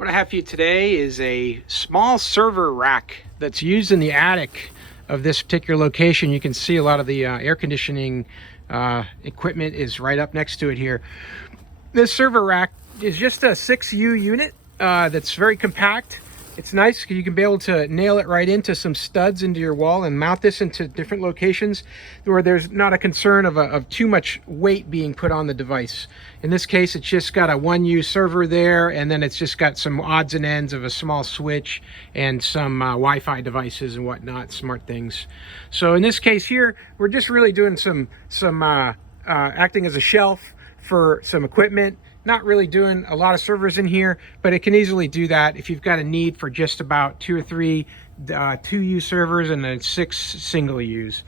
What I have for you today is a small server rack that's used in the attic of this particular location. You can see a lot of the air conditioning equipment is right up next to it here. This server rack is just a 6U unit that's very compact. It's nice because you can be able to nail it right into some studs into your wall and mount this into different locations where there's not a concern of too much weight being put on the device. In this case, it's just got a 1U server there, and then it's just got some odds and ends of a small switch and some Wi-Fi devices and whatnot, smart things. So in this case here, we're just really doing some acting as a shelf for some equipment. Not really doing a lot of servers in here, but it can easily do that if you've got a need for just about 2 or 3 2U servers and then 6 single U's.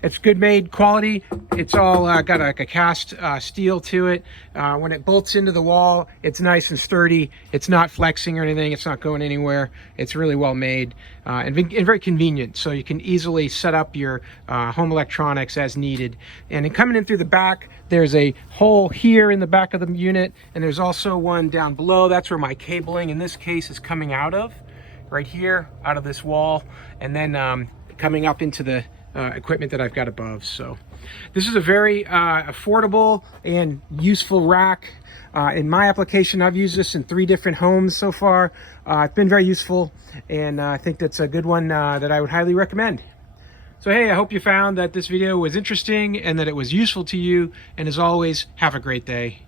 It's good made quality. It's all got like a cast steel to it. When it bolts into the wall, it's nice and sturdy. It's not flexing or anything. It's not going anywhere. It's really well made and very convenient. So you can easily set up your home electronics as needed. And then coming in through the back, there's a hole here in the back of the unit, and there's also one down below. That's where my cabling in this case is coming out of. Right here, out of this wall, and then coming up into the equipment that I've got above. So this is a very affordable and useful rack. In my application, I've used this in 3 different homes so far. It's been very useful, and I think that's a good one that I would highly recommend. So hey, I hope you found that this video was interesting and that it was useful to you, and as always, have a great day.